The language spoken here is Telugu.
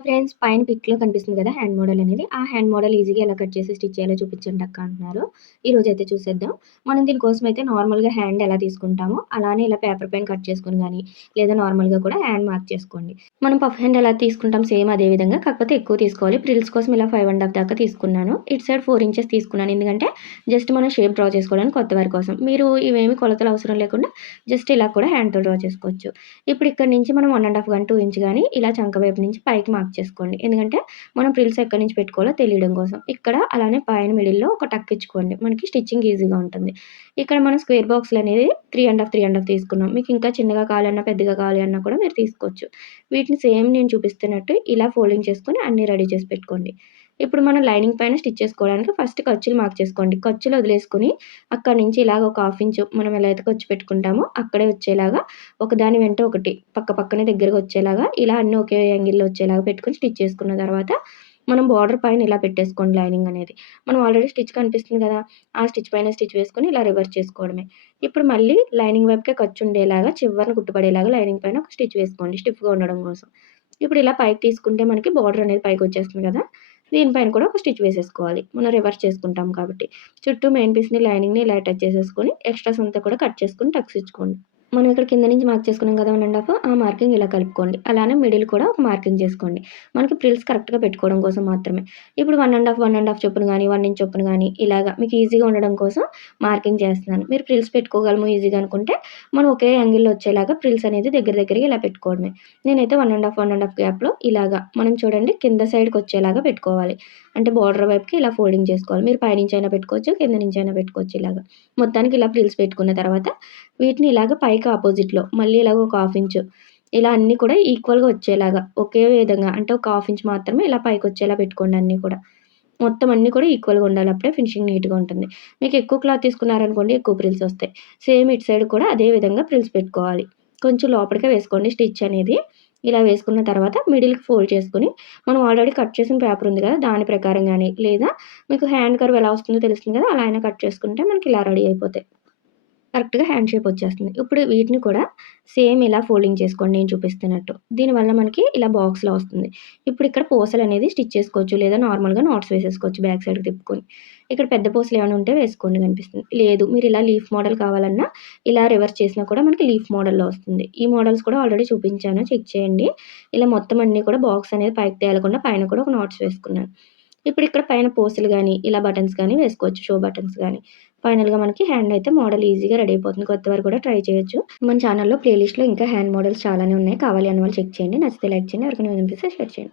ఫ్రెండ్స్ పైన పిక్‌లో కనిపిస్తుంది కదా! హ్యాండ్ మోడల్ అనేది. ఆ హ్యాండ్ మోడల్ ఈజీగా ఎలా కట్ చేసి స్టిచ్ చేయాలో చూపించండి అక్క అంటున్నారు. ఈరోజైతే చూసేద్దాం. మనం దీనికోసం అయితే నార్మల్‌గా హ్యాండ్ ఎలా తీసుకుంటామో అలానే ఇలా పేపర్ పైన కట్ చేసుకుని కానీ లేదా నార్మల్‌గా కూడా హ్యాండ్ మార్క్ చేసుకోండి. మనం పఫ్ హ్యాండ్ ఎలా తీసుకుంటాం సేమ్ అదే విధంగా కాకపోతే ఎక్కువ తీసుకోవాలి. ప్రిల్స్ కోసం ఇలా ఫైవ్ అండ్ హాఫ్ దాకా తీసుకున్నాను. ఇటు సైడ్ ఫోర్ ఇంచెస్ తీసుకున్నాను. ఎందుకంటే జస్ట్ మనం షేప్ డ్రా చేసుకోవడానికి కొత్త వారి కోసం. మీరు ఇవేమి కొలతలు అవసరం లేకుండా జస్ట్ ఇలా కూడా హ్యాండ్‌తో డ్రా చేసుకోవచ్చు. ఇప్పుడు ఇక్కడ నుంచి మనం 1 ½ గాని, 2 ఇంచ్ కానీ ఇలా చంక వైపు నుంచి పైకి మార్క్ చేసుకోండి. ఎందుకంటే మనం ప్రిల్స్ ఎక్కడి నుంచి పెట్టుకోవాలో తెలియడం కోసం. ఇక్కడ అలానే పైన మిడిల్‌లో ఒక టక్ ఇచ్చుకోండి. మనకి స్టిచ్చింగ్ ఈజీగా ఉంటుంది. ఇక్కడ మనం స్క్వేర్ బాక్స్‌లు అనేది 3 ½ 3 ½ తీసుకున్నాం. మీకు ఇంకా చిన్నగా కావాలన్నా, పెద్దగా కావాలి అన్నా కూడా మీరు తీసుకోవచ్చు. వీటిని సేమ్ నేను చూపిస్తున్నట్టు ఇలా ఫోల్డింగ్ చేసుకుని అన్నీ రెడీ చేసి పెట్టుకోండి. ఇప్పుడు మనం లైనింగ్ పైన స్టిచ్ చేసుకోవడానికి ఫస్ట్ ఖర్చులు మార్క్ చేసుకోండి. ఖర్చులు వదిలేసుకుని అక్కడి నుంచి ఇలాగ ఒక హాఫ్ ఇంచ్ మనం ఎలా అయితే ఖర్చు పెట్టుకుంటామో అక్కడే వచ్చేలాగా ఒకదాని వెంట ఒకటి పక్క పక్కనే దగ్గరకు వచ్చేలాగా ఇలా అన్నీ ఒకే యాంగిల్‌లో వచ్చేలాగా పెట్టుకొని స్టిచ్ చేసుకున్న తర్వాత మనం బార్డర్ పైన ఇలా పెట్టేసుకోండి లైనింగ్ అనేది. మనం ఆల్రెడీ స్టిచ్ కనిపిస్తుంది కదా! ఆ స్టిచ్ పైన స్టిచ్ వేసుకొని ఇలా రివర్స్ చేసుకోవడమే. ఇప్పుడు మళ్ళీ లైనింగ్ వైపుకే ఖర్చు ఉండేలాగా చివరన గుట్టుపడేలాగా లైనింగ్ పైన ఒక స్టిచ్ వేసుకోండి స్టిఫ్‌గా ఉండడం కోసం. ఇప్పుడు ఇలా పైకి తీసుకుంటే మనకి బార్డర్ అనేది పైకి వచ్చేస్తుంది కదా! దీనిపైన కూడా ఒక స్టిచ్ వేసేసుకోవాలి. మనం రివర్స్ చేసుకుంటాం కాబట్టి. చుట్టూ మెయిన్ పీస్‌ని లైనింగ్‌ని ఇలా టచ్ చేసేసుకొని ఎక్స్ట్రాస్ అంతా కూడా కట్ చేసుకొని టక్స్ ఇచ్చుకోండి. మనం ఇక్కడ కింద నుంచి మార్క్ చేసుకున్నాం కదా! వన్ అండ్ హాఫ్ ఆ మార్కింగ్ ఇలా కలుపుకోండి. అలానే మిడిల్ కూడా ఒక మార్కింగ్ చేసుకోండి. మనకి ప్రిల్స్ కరెక్ట్‌గా పెట్టుకోవడం కోసం మాత్రమే. ఇప్పుడు 1 ½ 1 ½ చొప్పున కానీ వన్ ఇంచ్ చొప్పున కానీ ఇలాగా మీకు ఈజీగా ఉండడం కోసం మార్కింగ్ చేస్తున్నాను. మీరు ప్రిల్స్ పెట్టుకోగలము ఈజీగా అనుకుంటే మనం ఒకే యాంగిల్‌లో వచ్చేలాగా ప్రిల్స్ అనేది దగ్గర దగ్గరగా ఇలా పెట్టుకోవడమే. నేనైతే 1 ½ 1 ½ గ్యాప్‌లో ఇలాగా మనం చూడండి కింద సైడ్‌కి వచ్చేలాగా పెట్టుకోవాలి. అంటే బార్డర్ వైపుకి ఇలా ఫోల్డింగ్ చేసుకోవాలి. మీరు పైనుంచి అయినా పెట్టుకోవచ్చు, కింద నుంచి అయినా పెట్టుకోవచ్చు ఇలాగా. మొత్తానికి ఇలా ప్రిల్స్ పెట్టుకున్న తర్వాత వీటిని ఇలాగ పైకి ఆపోజిట్‌లో మళ్ళీ ఇలాగ ఒక హాఫ్ ఇంచు ఇలా అన్నీ కూడా ఈక్వల్‌గా వచ్చేలాగా ఒకే విధంగా అంటే ఒక హాఫ్ ఇంచ్ మాత్రమే ఇలా పైకి వచ్చేలా పెట్టుకోండి అన్నీ కూడా. మొత్తం అన్నీ కూడా ఈక్వల్‌గా ఉండాలి. అప్పుడే ఫినిషింగ్ నీట్‌గా ఉంటుంది. మీకు ఎక్కువ క్లాత్ తీసుకున్నారనుకోండి ఎక్కువ ప్రిల్స్ వస్తాయి. సేమ్ ఇటు సైడ్ కూడా అదే విధంగా ప్రిల్స్ పెట్టుకోవాలి. కొంచెం లోపలికే వేసుకోండి స్టిచ్ అనేది. ఇలా వేసుకున్న తర్వాత మిడిల్‌కి ఫోల్డ్ చేసుకుని మనం ఆల్రెడీ కట్ చేసిన పేపర్ ఉంది కదా! దాని ప్రకారం కానీ లేదా మీకు హ్యాండ్ కర్వ్ ఎలా వస్తుందో తెలుస్తుంది కదా! అలా అయినా కట్ చేసుకుంటే మనకి ఇలా రెడీ అయిపోతాయి. కరెక్ట్‌గా హ్యాండ్ షేప్ వచ్చేస్తుంది. ఇప్పుడు వీటిని కూడా సేమ్ ఇలా ఫోల్డింగ్ చేసుకోండి నేను చూపిస్తున్నట్టు. దీనివల్ల మనకి ఇలా బాక్స్లో వస్తుంది. ఇప్పుడు ఇక్కడ పూసలు అనేది స్టిచ్ చేసుకోవచ్చు. లేదా నార్మల్‌గా నాట్స్ వేసేసుకోవచ్చు బ్యాక్ సైడ్‌కి తిప్పుకొని. ఇక్కడ పెద్ద పూసలు ఏమైనా ఉంటే వేసుకోండి కనిపిస్తుంది. లేదు మీరు ఇలా లీఫ్ మోడల్ కావాలన్నా ఇలా రివర్స్ చేసినా కూడా మనకి లీఫ్ మోడల్‌లో వస్తుంది. ఈ మోడల్స్ కూడా ఆల్రెడీ చూపించాను చెక్ చేయండి. ఇలా మొత్తం అన్నీ కూడా బాక్స్ అనేది పైకి తేలకుండా పైన కూడా ఒక నాట్స్ వేసుకున్నాను. ఇప్పుడు ఇక్కడ పైన పోసులు కానీ ఇలా బటన్స్ కానీ వేసుకోవచ్చు. షో బటన్స్ కానీ ఫైనల్‌గా మనకి హ్యాండ్ అయితే మోడల్ ఈజీగా రెడీ అయిపోతుంది. కొత్తవారు కూడా ట్రై చేయొచ్చు. మన ఛానల్‌లో ప్లేలిస్ట్లో ఇంకా హ్యాండ్ మోడల్స్ చాలానే ఉన్నాయి. కావాలి అన్న వాళ్ళు చెక్ చేయండి. నచ్చితే లైక్ చేయండి. ఎవరికైనా వినిపిస్తే షేర్ చేయండి.